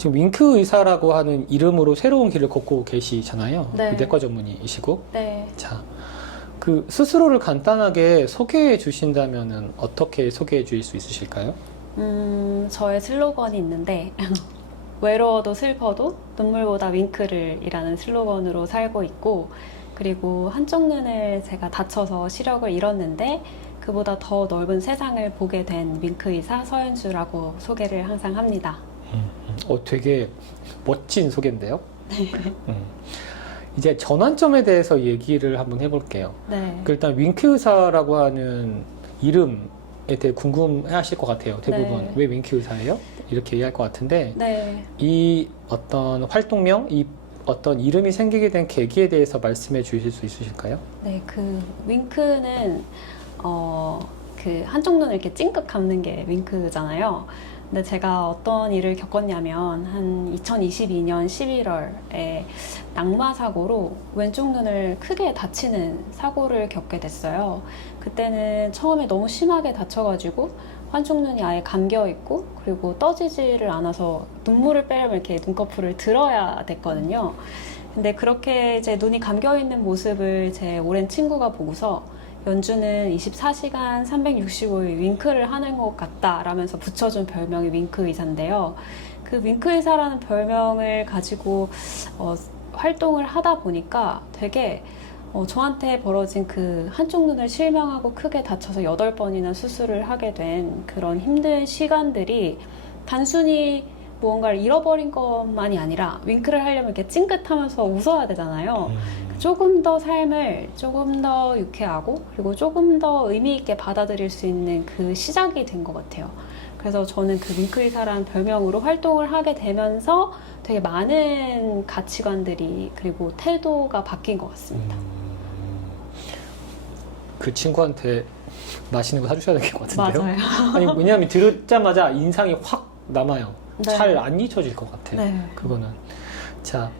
지금 윙크 의사라고 하는 이름으로 새로운 길을 걷고 계시잖아요. 네. 내과 전문의이시고. 네. 자, 그 스스로를 간단하게 소개해 주신다면은 어떻게 소개해 주실 수 있으실까요? 저의 슬로건이 있는데 외로워도 슬퍼도 눈물보다 윙크를 이라는 슬로건으로 살고 있고, 그리고 한쪽 눈을 제가 다쳐서 시력을 잃었는데 그보다 더 넓은 세상을 보게 된 윙크 의사 서현주라고 소개를 항상 합니다. 되게 멋진 소개인데요. 이제 전환점에 대해서 얘기를 한번 해볼게요. 네. 그 일단 윙크 의사라고 하는 이름에 대해 궁금해하실 것 같아요. 대부분 네. 왜 윙크 의사예요? 이렇게 얘기할 것 같은데 네. 이 어떤 활동명, 이 어떤 이름이 생기게 된 계기에 대해서 말씀해 주실 수 있으실까요? 네, 그 윙크는 그 한쪽 눈을 이렇게 찡긋 감는 게 윙크잖아요. 근데 제가 어떤 일을 겪었냐면 한 2022년 11월에 낙마 사고로 왼쪽 눈을 크게 다치는 사고를 겪게 됐어요. 그때는 처음에 너무 심하게 다쳐가지고 한쪽 눈이 아예 감겨 있고, 그리고 떠지지를 않아서 눈물을 빼려면 이렇게 눈꺼풀을 들어야 됐거든요. 근데 그렇게 이제 눈이 감겨 있는 모습을 제 오랜 친구가 보고서 연주는 24시간 365일 윙크를 하는 것 같다 라면서 붙여준 별명이 윙크 의사인데요. 그 윙크 의사라는 별명을 가지고 활동을 하다 보니까 되게 저한테 벌어진 그 한쪽 눈을 실명하고 크게 다쳐서 8번이나 수술을 하게 된 그런 힘든 시간들이 단순히 무언가를 잃어버린 것만이 아니라 윙크를 하려면 이렇게 찡긋하면서 웃어야 되잖아요. 조금 더 삶을 조금 더 유쾌하고 그리고 조금 더 의미 있게 받아들일 수 있는 그 시작이 된 것 같아요. 그래서 저는 그 윙크 의사라는 별명으로 활동을 하게 되면서 되게 많은 가치관들이 그리고 태도가 바뀐 것 같습니다. 그 친구한테 맛있는 거 사주셔야 될 것 같은데요? 맞아요. 아니, 왜냐하면 들었자마자 인상이 확 남아요. 네. 잘 안 잊혀질 것 같아요. 네. 그거는. 자,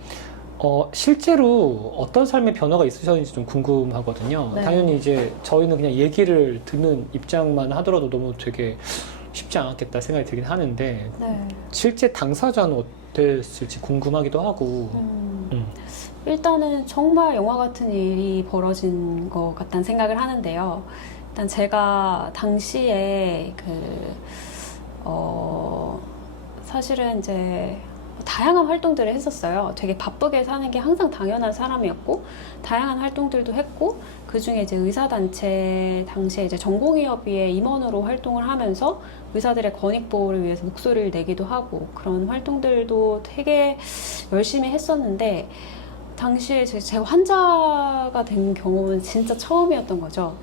실제로 어떤 삶의 변화가 있으셨는지 좀 궁금하거든요. 네. 당연히 이제 저희는 그냥 얘기를 듣는 입장만 하더라도 너무 되게 쉽지 않았겠다 생각이 들긴 하는데 네. 실제 당사자는 어땠을지 궁금하기도 하고. 일단은 정말 영화 같은 일이 벌어진 것 같다는 생각을 하는데요. 일단 제가 당시에 사실은 이제 다양한 활동들을 했었어요. 되게 바쁘게 사는 게 항상 당연한 사람이었고, 다양한 활동들도 했고, 그 중에 이제 의사단체 당시에 이제 전공의협의회 임원으로 활동을 하면서 의사들의 권익보호를 위해서 목소리를 내기도 하고, 그런 활동들도 되게 열심히 했었는데, 당시에 제 환자가 된 경험은 진짜 처음이었던 거죠.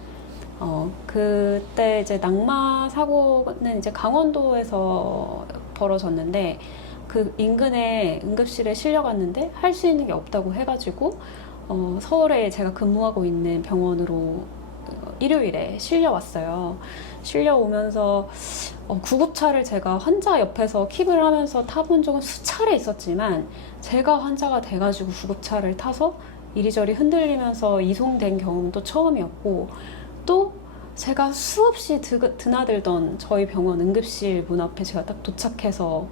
그때 이제 낙마 사고는 이제 강원도에서 벌어졌는데, 그 인근에 응급실에 실려갔는데 할 수 있는 게 없다고 해가지고 서울에 제가 근무하고 있는 병원으로 일요일에 실려왔어요. 실려오면서 구급차를 제가 환자 옆에서 킵을 하면서 타본 적은 수차례 있었지만, 제가 환자가 돼가지고 구급차를 타서 이리저리 흔들리면서 이송된 경험도 처음이었고, 또 제가 수없이 드나들던 저희 병원 응급실 문 앞에 제가 딱 도착해서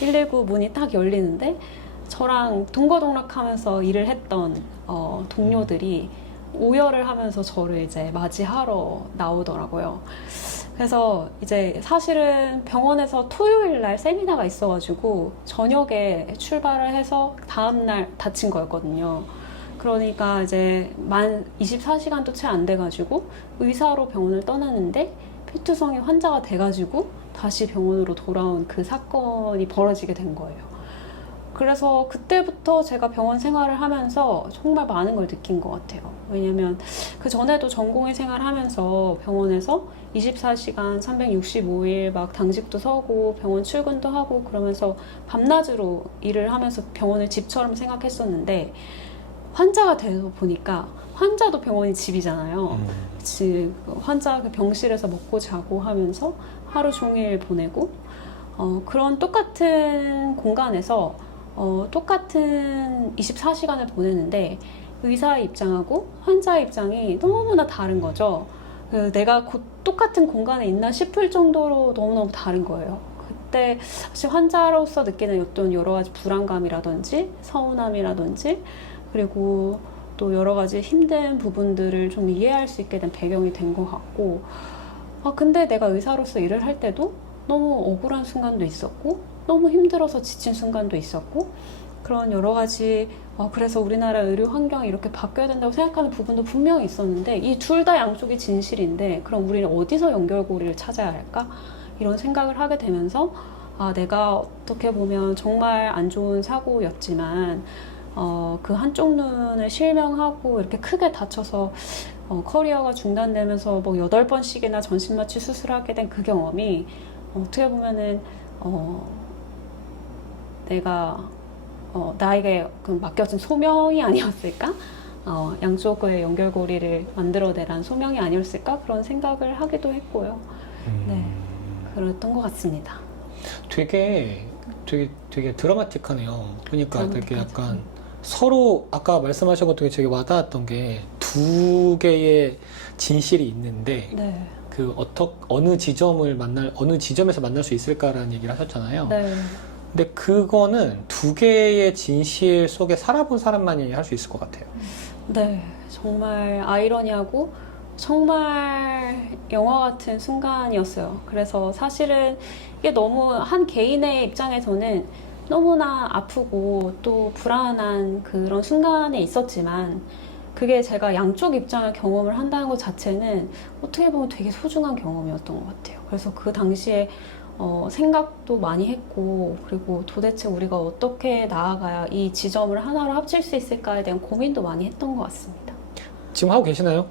119 문이 딱 열리는데 저랑 동거동락하면서 일을 했던 동료들이 오열을 하면서 저를 이제 맞이하러 나오더라고요. 그래서 이제 사실은 병원에서 토요일 날 세미나가 있어가지고 저녁에 출발을 해서 다음날 다친 거였거든요. 그러니까 이제 만 24시간도 채 안 돼가지고 의사로 병원을 떠나는데 피투성이 환자가 돼가지고 다시 병원으로 돌아온 그 사건이 벌어지게 된 거예요. 그래서 그때부터 제가 병원 생활을 하면서 정말 많은 걸 느낀 것 같아요. 왜냐면 그 전에도 전공의 생활을 하면서 병원에서 24시간 365일 막 당직도 서고 병원 출근도 하고 그러면서 밤낮으로 일을 하면서 병원을 집처럼 생각했었는데, 환자가 되서 보니까 환자도 병원이 집이잖아요. 환자 그 병실에서 먹고 자고 하면서 하루 종일 보내고, 그런 똑같은 공간에서 똑같은 24시간을 보내는데 의사의 입장하고 환자의 입장이 너무나 다른 거죠. 내가 곧 똑같은 공간에 있나 싶을 정도로 너무너무 다른 거예요. 그때 사실 환자로서 느끼는 어떤 여러 가지 불안감이라든지 서운함이라든지 그리고 또 여러 가지 힘든 부분들을 좀 이해할 수 있게 된 배경이 된 것 같고 근데 내가 의사로서 일을 할 때도 너무 억울한 순간도 있었고 너무 힘들어서 지친 순간도 있었고 그런 여러 가지 그래서 우리나라 의료 환경이 이렇게 바뀌어야 된다고 생각하는 부분도 분명히 있었는데 이 둘 다 양쪽이 진실인데 그럼 우리는 어디서 연결고리를 찾아야 할까? 이런 생각을 하게 되면서 내가 어떻게 보면 정말 안 좋은 사고였지만 그 한쪽 눈을 실명하고 이렇게 크게 다쳐서 커리어가 중단되면서 뭐 8번씩이나 전신마취 수술하게 된 그 경험이 어떻게 보면은 내가 나에게 그 맡겨진 소명이 아니었을까? 양쪽의 연결고리를 만들어내란 소명이 아니었을까? 그런 생각을 하기도 했고요. 네, 그랬던 것 같습니다. 되게 드라마틱하네요. 그러니까 되게 약간 서로 아까 말씀하신 것도 되게 와닿았던 게 두 개의 진실이 있는데 네. 그 어느 지점에서 만날 수 있을까라는 얘기를 하셨잖아요. 네. 근데 그거는 두 개의 진실 속에 살아본 사람만이 할 수 있을 것 같아요. 네, 정말 아이러니하고 정말 영화 같은 순간이었어요. 그래서 사실은 이게 너무 한 개인의 입장에서는 너무나 아프고 또 불안한 그런 순간에 있었지만 그게 제가 양쪽 입장을 경험을 한다는 것 자체는 어떻게 보면 되게 소중한 경험이었던 것 같아요. 그래서 그 당시에 생각도 많이 했고 그리고 도대체 우리가 어떻게 나아가야 이 지점을 하나로 합칠 수 있을까에 대한 고민도 많이 했던 것 같습니다. 지금 하고 계시나요?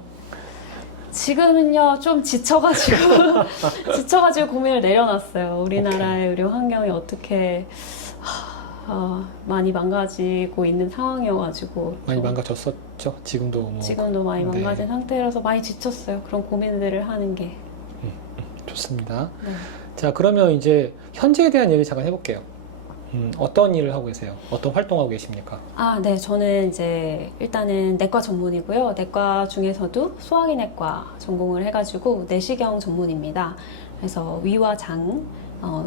지금은요 좀 지쳐가지고 고민을 내려놨어요. 우리나라의 의료 환경이 어떻게 많이 망가지고 있는 상황이어가지고 많이 망가졌었죠. 지금도 많이 네. 망가진 상태라서 많이 지쳤어요. 그런 고민들을 하는 게. 좋습니다. 네. 자, 그러면 이제 현재에 대한 얘기 잠깐 해볼게요. 어떤 일을 하고 계세요? 어떤 활동하고 계십니까? 네. 저는 이제 일단은 내과 전문이고요. 내과 중에서도 소화기 내과 전공을 해가지고 내시경 전문입니다. 그래서 위와 장,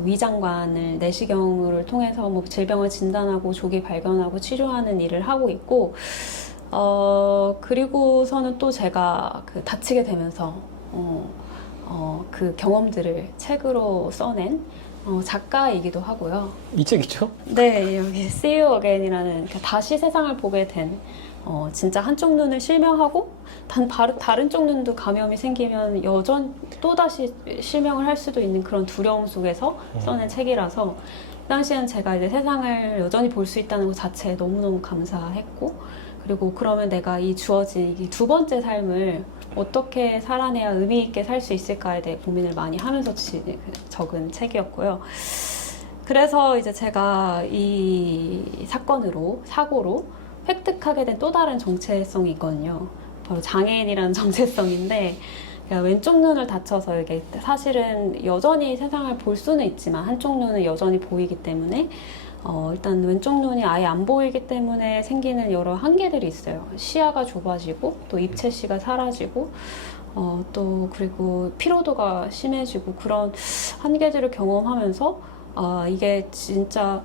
위장관을 내시경을 통해서 뭐 질병을 진단하고 조기 발견하고 치료하는 일을 하고 있고, 그리고서는 또 제가 그 다치게 되면서 그 경험들을 책으로 써낸 작가이기도 하고요. 이 책이죠? 네, 여기 See You Again이라는 다시 세상을 보게 된 진짜 한쪽 눈을 실명하고 다른 쪽 눈도 감염이 생기면 또다시 실명을 할 수도 있는 그런 두려움 속에서 써낸 책이라서 그 당시에는 제가 이제 세상을 여전히 볼 수 있다는 것 자체에 너무너무 감사했고 그리고 그러면 내가 이 주어진 이 두 번째 삶을 어떻게 살아내야 의미 있게 살 수 있을까에 대해 고민을 많이 하면서 적은 책이었고요. 그래서 이제 제가 이 사고로 획득하게 된 또 다른 정체성이 있거든요. 바로 장애인이라는 정체성인데 왼쪽 눈을 다쳐서 이게 사실은 여전히 세상을 볼 수는 있지만 한쪽 눈은 여전히 보이기 때문에 일단 왼쪽 눈이 아예 안 보이기 때문에 생기는 여러 한계들이 있어요. 시야가 좁아지고 또 입체시가 사라지고 또 그리고 피로도가 심해지고 그런 한계들을 경험하면서 이게 진짜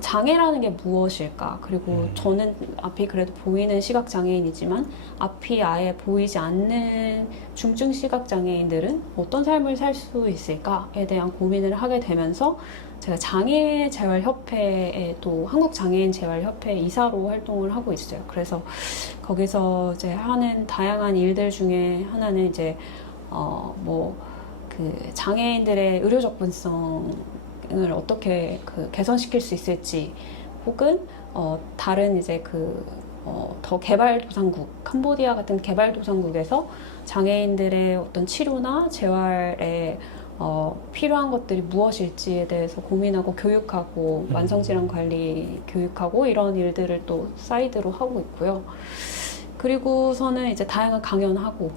장애라는 게 무엇일까? 그리고 저는 앞이 그래도 보이는 시각장애인이지만 앞이 아예 보이지 않는 중증 시각장애인들은 어떤 삶을 살 수 있을까에 대한 고민을 하게 되면서 제가 장애재활협회에 또 한국장애인재활협회 이사로 활동을 하고 있어요. 그래서 거기서 이제 하는 다양한 일들 중에 하나는 이제 그 장애인들의 의료 접근성을 어떻게 개선시킬 수 있을지 혹은 다른 이제 더 개발도상국, 캄보디아 같은 개발도상국에서 장애인들의 어떤 치료나 재활에 필요한 것들이 무엇일지에 대해서 고민하고 교육하고 만성질환 관리 교육하고 이런 일들을 또 사이드로 하고 있고요. 그리고서는 이제 다양한 강연하고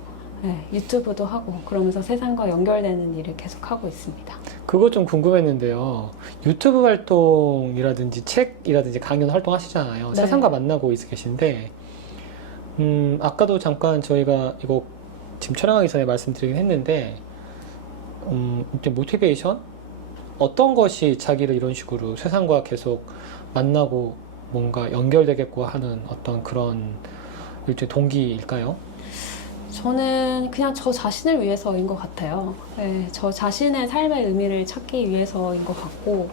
유튜브도 하고 그러면서 세상과 연결되는 일을 계속 하고 있습니다. 그거 좀 궁금했는데요. 유튜브 활동이라든지 책이라든지 강연 활동하시잖아요. 네. 세상과 만나고 계신데 아까도 잠깐 저희가 이거 지금 촬영하기 전에 말씀드리긴 했는데 이제 모티베이션? 어떤 것이 자기를 이런 식으로 세상과 계속 만나고 뭔가 연결되겠고 하는 어떤 그런 일종의 동기일까요? 저는 그냥 저 자신을 위해서인 것 같아요. 네, 저 자신의 삶의 의미를 찾기 위해서인 것 같고,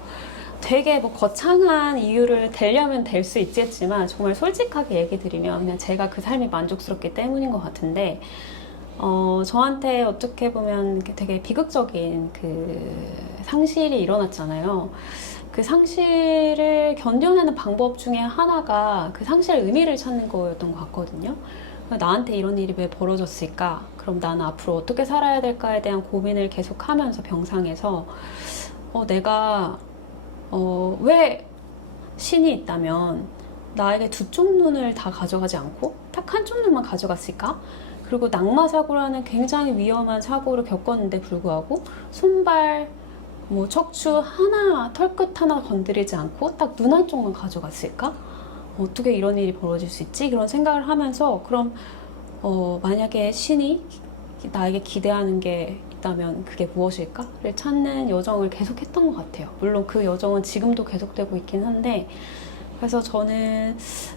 되게 뭐 거창한 이유를 대려면 될 수 있겠지만, 정말 솔직하게 얘기 드리면, 그냥 제가 그 삶이 만족스럽기 때문인 것 같은데, 저한테 어떻게 보면 되게 비극적인 그 상실이 일어났잖아요. 그 상실을 견뎌내는 방법 중에 하나가 그 상실의 의미를 찾는 거였던 것 같거든요. 나한테 이런 일이 왜 벌어졌을까? 그럼 나는 앞으로 어떻게 살아야 될까에 대한 고민을 계속 하면서 병상에서 내가 왜 신이 있다면 나에게 두 쪽 눈을 다 가져가지 않고 딱 한쪽 눈만 가져갔을까? 그리고 낙마 사고라는 굉장히 위험한 사고를 겪었는데 불구하고 손발, 뭐 척추 하나, 털끝 하나 건드리지 않고 딱 눈 한쪽만 가져갔을까? 어떻게 이런 일이 벌어질 수 있지? 그런 생각을 하면서 그럼 만약에 신이 나에게 기대하는 게 있다면 그게 무엇일까?를 찾는 여정을 계속했던 것 같아요. 물론 그 여정은 지금도 계속되고 있긴 한데, 그래서 저는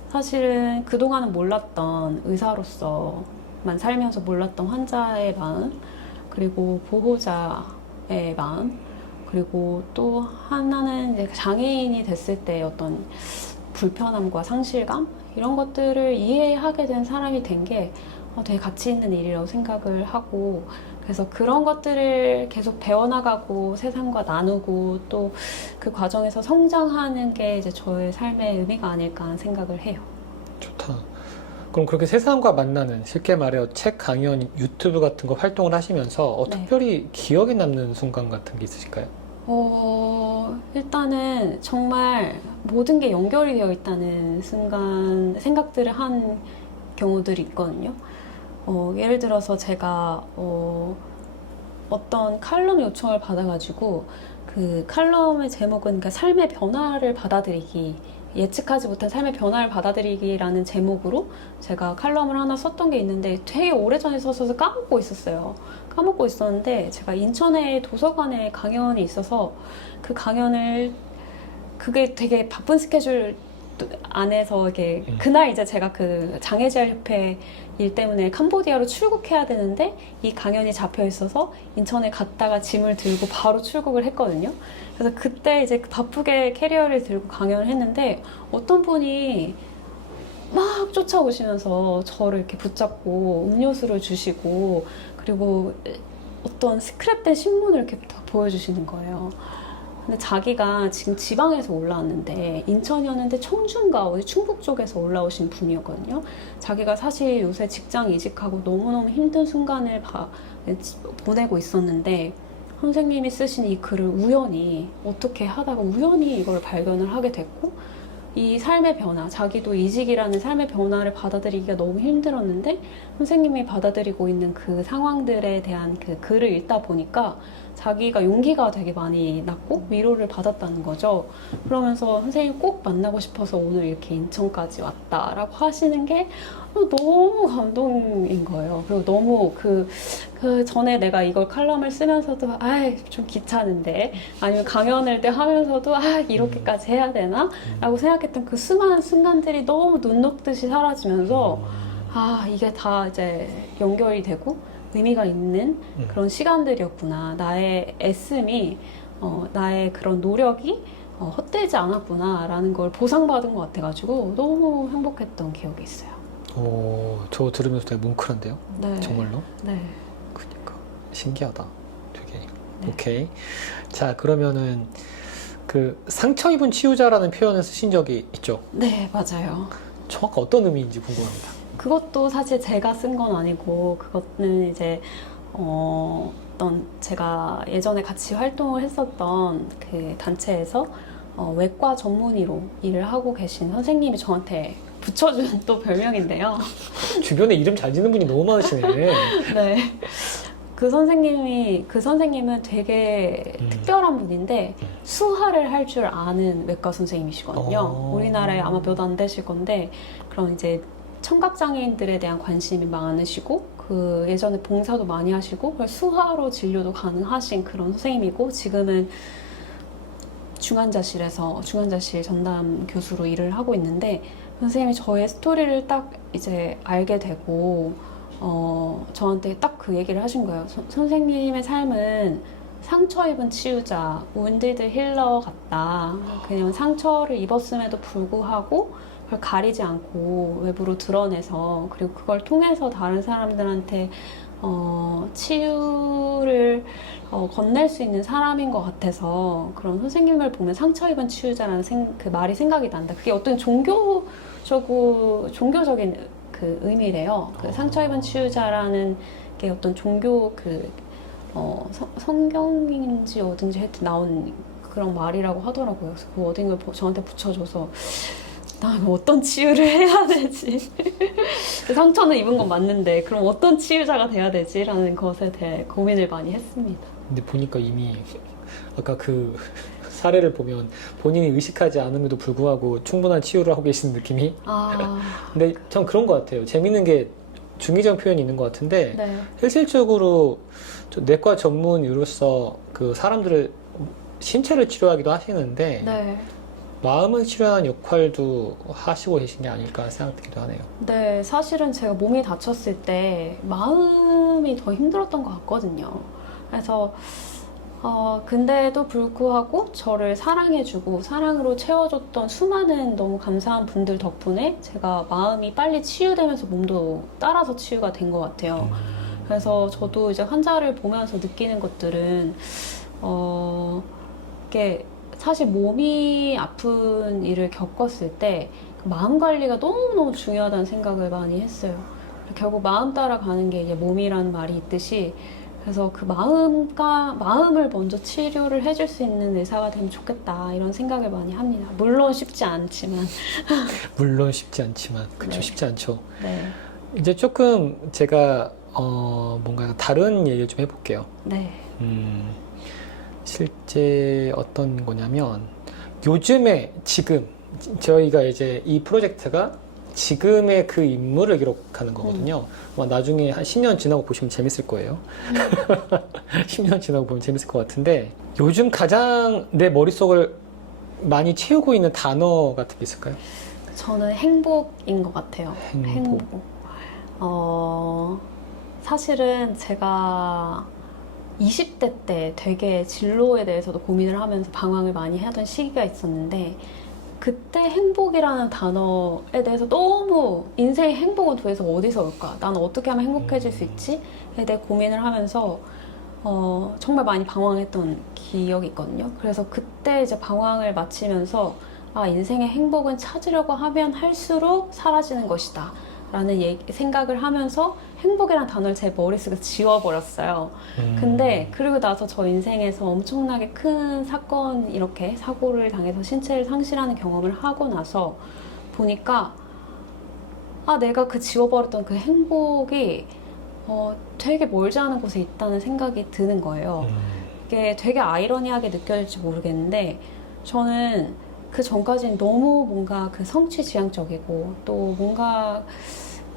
사실은 그동안은 몰랐던 의사로서만 살면서 몰랐던 환자의 마음, 그리고 보호자의 마음, 그리고 또 하나는 이제 장애인이 됐을 때 어떤 불편함과 상실감 이런 것들을 이해하게 된 사람이 된 게 되게 가치 있는 일이라고 생각을 하고, 그래서 그런 것들을 계속 배워나가고 세상과 나누고 또 그 과정에서 성장하는 게 이제 저의 삶의 의미가 아닐까 하는 생각을 해요. 좋다. 그럼 그렇게 세상과 만나는, 쉽게 말해 책, 강연, 유튜브 같은 거 활동을 하시면서 네. 특별히 기억에 남는 순간 같은 게 있으실까요? 일단은 정말 모든 게 연결이 되어 있다는 순간 생각들을 한 경우들이 있거든요. 예를 들어서 제가 어떤 칼럼 요청을 받아가지고 그 칼럼의 제목은 그러니까 삶의 변화를 받아들이기, 예측하지 못한 삶의 변화를 받아들이기라는 제목으로 제가 칼럼을 하나 썼던 게 있는데 되게 오래전에 써서 까먹고 있었어요. 까먹고 있었는데 제가 인천에 도서관에 강연이 있어서 그 강연을, 그게 되게 바쁜 스케줄 안에서 이게 그날 이제 제가 그 장애재활협회 일 때문에 캄보디아로 출국해야 되는데 이 강연이 잡혀 있어서 인천에 갔다가 짐을 들고 바로 출국을 했거든요. 그래서 그때 이제 바쁘게 캐리어를 들고 강연을 했는데 어떤 분이 막 쫓아오시면서 저를 이렇게 붙잡고 음료수를 주시고 그리고 어떤 스크랩된 신문을 이렇게 보여주시는 거예요. 근데 자기가 지금 지방에서 올라왔는데 인천이었는데 청주인가 어디 충북 쪽에서 올라오신 분이었거든요. 자기가 사실 요새 직장 이직하고 너무너무 힘든 순간을 보내고 있었는데 선생님이 쓰신 이 글을 우연히 어떻게 하다가 우연히 이걸 발견을 하게 됐고, 이 삶의 변화, 자기도 이직이라는 삶의 변화를 받아들이기가 너무 힘들었는데 선생님이 받아들이고 있는 그 상황들에 대한 그 글을 읽다 보니까 자기가 용기가 되게 많이 났고 위로를 받았다는 거죠. 그러면서 선생님 꼭 만나고 싶어서 오늘 이렇게 인천까지 왔다라고 하시는 게 너무 감동인 거예요. 그리고 너무 그 전에 내가 이걸 칼럼을 쓰면서도 좀 귀찮은데, 아니면 강연을 때 하면서도 이렇게까지 해야 되나? 라고 생각했던 그 수많은 순간들이 너무 눈 녹듯이 사라지면서 이게 다 이제 연결이 되고 의미가 있는 그런 시간들이었구나. 나의 애씀이, 나의 그런 노력이 헛되지 않았구나 라는 걸 보상받은 것 같아가지고 너무 행복했던 기억이 있어요. 저 들으면서 되게 뭉클한데요? 네. 정말로? 네. 그러니까 신기하다. 되게. 네. 오케이. 자, 그러면은 그 상처 입은 치유자라는 표현을 쓰신 적이 있죠? 네, 맞아요. 정확히 어떤 의미인지 궁금합니다. 그것도 사실 제가 쓴 건 아니고, 그거는 이제 어떤 제가 예전에 같이 활동을 했었던 그 단체에서 외과 전문의로 일을 하고 계신 선생님이 저한테 붙여준 또 별명인데요. 주변에 이름 잘 짓는 분이 너무 많으시네. 네. 그 선생님은 되게 특별한 분인데 수화를 할 줄 아는 외과 선생님이시거든요. 우리나라에 아마 몇 안 되실 건데, 그런 이제 청각장애인들에 대한 관심이 많으시고 그 예전에 봉사도 많이 하시고 수화로 진료도 가능하신 그런 선생님이고, 지금은 중환자실 전담 교수로 일을 하고 있는데 선생님이 저의 스토리를 딱 이제 알게 되고 저한테 딱 그 얘기를 하신 거예요. 선생님의 삶은 상처 입은 치유자, wounded 힐러 같다. 그냥 상처를 입었음에도 불구하고 그걸 가리지 않고 외부로 드러내서 그리고 그걸 통해서 다른 사람들한테 치유를 건넬 수 있는 사람인 것 같아서 그런 선생님을 보면 상처 입은 치유자라는 그 말이 생각이 난다. 그게 어떤 종교적인 그 의미래요. 그 상처 입은 치유자라는 게 어떤 종교 성경인지 어딘지 하여튼 나온 그런 말이라고 하더라고요. 그래서 그 워딩을 저한테 붙여줘서 나 어떤 치유를 해야 되지? 상처는 입은 건 맞는데 그럼 어떤 치유자가 돼야 되지? 라는 것에 대해 고민을 많이 했습니다. 근데 보니까 이미 아까 그 사례를 보면 본인이 의식하지 않음에도 불구하고 충분한 치유를 하고 계시는 느낌이. 근데 전 그런 것 같아요. 재밌는 게 중의적 표현이 있는 것 같은데 네. 실질적으로 내과 전문의로서 그 사람들을 신체를 치료하기도 하시는데 네. 마음을 치료하는 역할도 하시고 계신 게 아닐까 생각되기도 하네요. 네, 사실은 제가 몸이 다쳤을 때 마음이 더 힘들었던 것 같거든요. 그래서 근데도 불구하고 저를 사랑해주고 사랑으로 채워줬던 수많은 너무 감사한 분들 덕분에 제가 마음이 빨리 치유되면서 몸도 따라서 치유가 된 것 같아요. 그래서 저도 이제 환자를 보면서 느끼는 것들은 이게 사실 몸이 아픈 일을 겪었을 때 마음 관리가 너무너무 중요하다는 생각을 많이 했어요. 결국 마음 따라가는 게 이제 몸이라는 말이 있듯이 그래서 그 마음을 먼저 치료를 해줄 수 있는 의사가 되면 좋겠다 이런 생각을 많이 합니다. 물론 쉽지 않지만. 그쵸, 네. 쉽지 않죠. 네. 이제 조금 제가 뭔가 다른 얘기를 좀 해볼게요. 네. 실제 어떤 거냐면 요즘에 지금 저희가 이제 이 프로젝트가 지금의 그 인물을 기록하는 거거든요. 아마 나중에 한 10년 지나고 보시면 재밌을 거예요. 10년 지나고 보면 재밌을 것 같은데 요즘 가장 내 머릿속을 많이 채우고 있는 단어 같은 게 있을까요? 저는 행복인 것 같아요. 행복. 사실은 제가 20대 때 되게 진로에 대해서도 고민을 하면서 방황을 많이 하던 시기가 있었는데 그때 행복이라는 단어에 대해서 너무 인생의 행복은 도대체 어디서 올까? 나는 어떻게 하면 행복해질 수 있지? 에 대해 고민을 하면서 정말 많이 방황했던 기억이 있거든요. 그래서 그때 이제 방황을 마치면서 인생의 행복은 찾으려고 하면 할수록 사라지는 것이다. 라는 생각을 하면서 행복이란 단어를 제 머릿속에서 지워버렸어요. 근데 그리고 나서 저 인생에서 엄청나게 큰 이렇게 사고를 당해서 신체를 상실하는 경험을 하고 나서 보니까 내가 그 지워버렸던 그 행복이 되게 멀지 않은 곳에 있다는 생각이 드는 거예요. 이게 되게 아이러니하게 느껴질지 모르겠는데 저는 그 전까지는 너무 뭔가 그 성취지향적이고 또 뭔가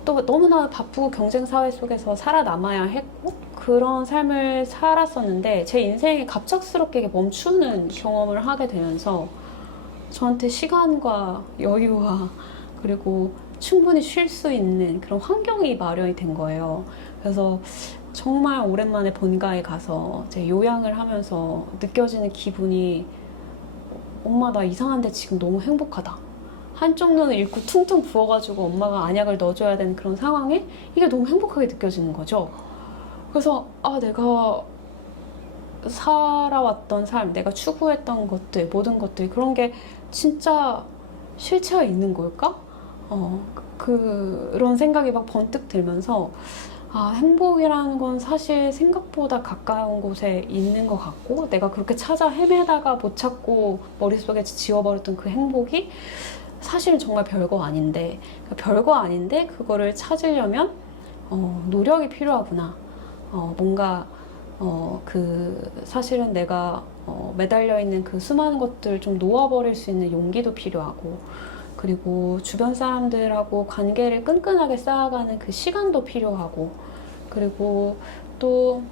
또 너무나 바쁘고 경쟁 사회 속에서 살아남아야 했고 그런 삶을 살았었는데 제 인생에 갑작스럽게 멈추는 경험을 하게 되면서 저한테 시간과 여유와 그리고 충분히 쉴 수 있는 그런 환경이 마련이 된 거예요. 그래서 정말 오랜만에 본가에 가서 제 요양을 하면서 느껴지는 기분이 엄마 나 이상한데 지금 너무 행복하다. 한쪽 눈을 잃고 퉁퉁 부어가지고 엄마가 안약을 넣어줘야 되는 그런 상황에 이게 너무 행복하게 느껴지는 거죠. 그래서 내가 살아왔던 삶, 내가 추구했던 것들, 모든 것들 그런 게 진짜 실체가 있는 걸까? 그런 생각이 막 번뜩 들면서 행복이라는 건 사실 생각보다 가까운 곳에 있는 것 같고 내가 그렇게 찾아 헤매다가 못 찾고 머릿속에 지워버렸던 그 행복이 사실은 정말 별거 아닌데 그거를 찾으려면 노력이 필요하구나. 뭔가 사실은 내가 매달려 있는 그 수많은 것들 좀 놓아버릴 수 있는 용기도 필요하고 그리고 주변 사람들하고 관계를 끈끈하게 쌓아가는 그 시간도 필요하고 그리고 또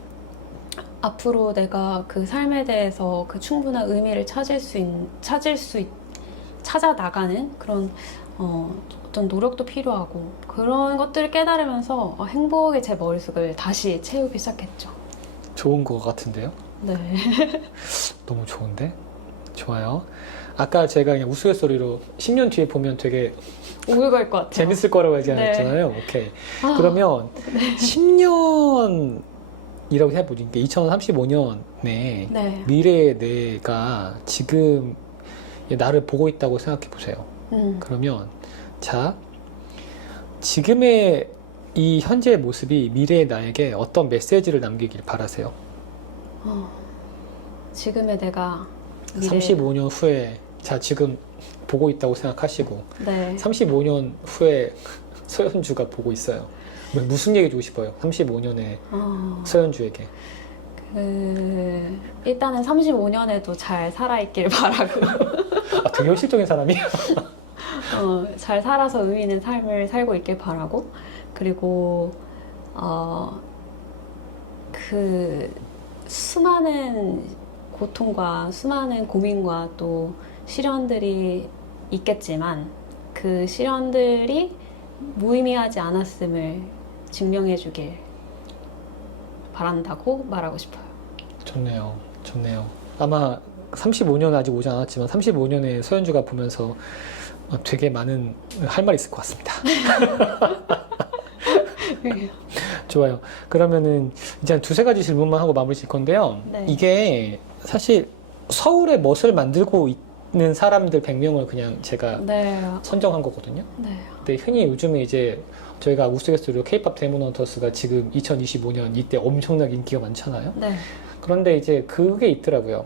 앞으로 내가 그 삶에 대해서 그 충분한 의미를 찾아 나가는 그런 어떤 노력도 필요하고 그런 것들을 깨달으면서 행복의 제 머릿속을 다시 채우기 시작했죠. 좋은 거 같은데요? 네. 너무 좋은데? 좋아요. 아까 제가 그냥 우스갯소리로 10년 뒤에 보면 되게 우울할 것 같아요. 재밌을 거라고 얘기했잖아요. 오케이. 그러면 10년이라고 해보니까 2035년에 네. 미래의 내가 지금 나를 보고 있다고 생각해 보세요. 그러면 자, 지금의 이 현재의 모습이 미래의 나에게 어떤 메시지를 남기길 바라세요? 지금의 내가 35년 후에 자 지금 보고 있다고 생각하시고 네. 35년 후에 서현주가 보고 있어요. 무슨 얘기 주고 싶어요? 35년에 서현주에게. 일단은 35년에도 잘 살아있길 바라고 되게 현실적인 사람이에요. 잘 살아서 의미 있는 삶을 살고 있길 바라고 그리고 그 수많은 고통과 수많은 고민과 또 시련들이 있겠지만 그 시련들이 무의미하지 않았음을 증명해 주길 바란다고 말하고 싶어요. 좋네요. 좋네요. 아마 35년 아직 오지 않았지만 35년에 서현주가 보면서 되게 많은 할 말이 있을 것 같습니다. 좋아요. 그러면은 이제 한 두세 가지 질문만 하고 마무리 질 건데요. 네. 이게 사실 서울의 멋을 만들고 있는 사람들 100명을 그냥 제가 네. 선정한 거거든요. 네. 근데 흔히 요즘에 이제 저희가 우스갯소리로 K-pop 데몬 헌터스가 지금 2025년 이때 엄청나게 인기가 많잖아요. 네. 그런데 이제 그게 있더라고요.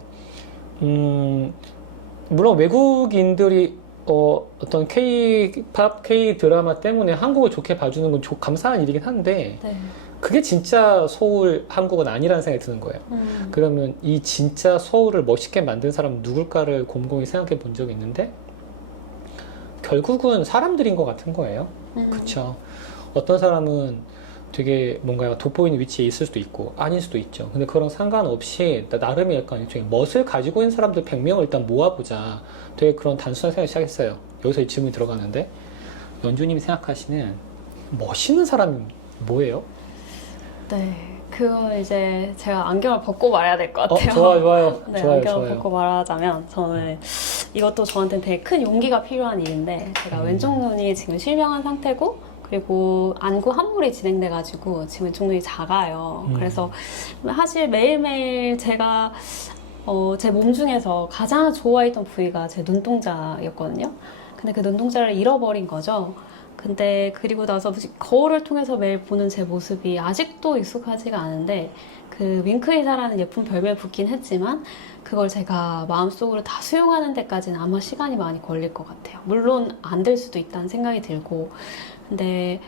물론 외국인들이 어떤 K-pop, K-드라마 때문에 한국을 좋게 봐주는 건 감사한 일이긴 한데 네. 그게 진짜 서울 한국은 아니라는 생각이 드는 거예요. 그러면 이 진짜 서울을 멋있게 만든 사람은 누굴까를 곰곰이 생각해 본 적이 있는데 결국은 사람들인 것 같은 거예요. 그쵸? 어떤 사람은 되게 뭔가 돋보이는 위치에 있을 수도 있고 아닐 수도 있죠. 근데 그런 상관없이 나름의 약간 일종의 멋을 가지고 있는 사람들 100명을 일단 모아보자. 되게 그런 단순한 생각을 시작했어요. 여기서 이 질문이 들어가는데 연주님이 생각하시는 멋있는 사람이 뭐예요? 네. 그건 이제 제가 안경을 벗고 말해야 될 것 같아요. 좋아요. 네, 좋아요. 안경을 벗고 말하자면 저는 이것도 저한테는 되게 큰 용기가 필요한 일인데 제가 왼쪽 눈이 지금 실명한 상태고 그리고 안구 함몰이 진행돼가지고 지금 왼쪽 눈이 작아요. 그래서 사실 매일매일 제가 제 몸 중에서 가장 좋아했던 부위가 제 눈동자였거든요. 근데 그 눈동자를 잃어버린 거죠. 근데 그리고 나서 거울을 통해서 매일 보는 제 모습이 아직도 익숙하지가 않은데 그 윙크이사라는 예쁜 별명을 붙긴 했지만 그걸 제가 마음속으로 다 수용하는 데까지는 아마 시간이 많이 걸릴 것 같아요. 물론 안 될 수도 있다는 생각이 들고 근데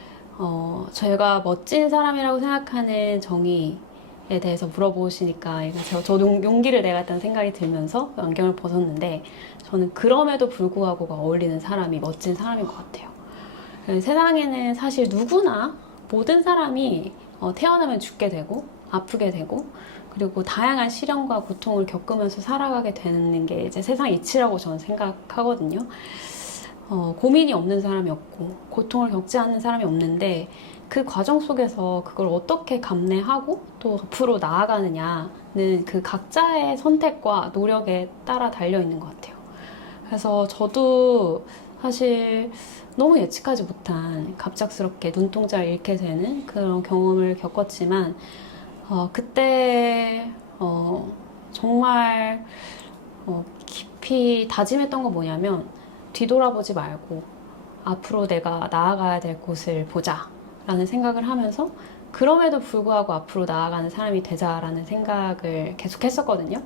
제가 멋진 사람이라고 생각하는 정의에 대해서 물어보시니까 저도 용기를 내겠다는 생각이 들면서 안경을 벗었는데 저는 그럼에도 불구하고가 어울리는 사람이 멋진 사람인 것 같아요. 세상에는 사실 누구나 모든 사람이 태어나면 죽게 되고 아프게 되고 그리고 다양한 시련과 고통을 겪으면서 살아가게 되는 게 이제 세상 이치라고 저는 생각하거든요. 고민이 없는 사람이 없고 고통을 겪지 않는 사람이 없는데 그 과정 속에서 그걸 어떻게 감내하고 또 앞으로 나아가느냐는 그 각자의 선택과 노력에 따라 달려 있는 것 같아요. 그래서 저도 사실 너무 예측하지 못한 갑작스럽게 눈동자를 잃게 되는 그런 경험을 겪었지만 그때 정말 깊이 다짐했던 건 뭐냐면 뒤돌아보지 말고 앞으로 내가 나아가야 될 곳을 보자 라는 생각을 하면서 그럼에도 불구하고 앞으로 나아가는 사람이 되자라는 생각을 계속 했었거든요.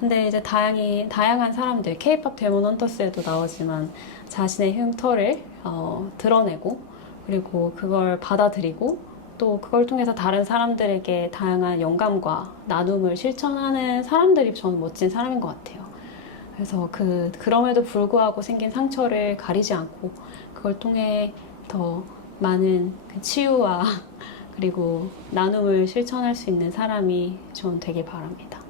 근데 이제 다양한 사람들, K-pop 데몬 헌터스에도 나오지만 자신의 흉터를 드러내고 그리고 그걸 받아들이고 또 그걸 통해서 다른 사람들에게 다양한 영감과 나눔을 실천하는 사람들이 저는 멋진 사람인 것 같아요. 그래서 그럼에도 불구하고 생긴 상처를 가리지 않고 그걸 통해 더 많은 치유와 그리고 나눔을 실천할 수 있는 사람이 전 되길 바랍니다.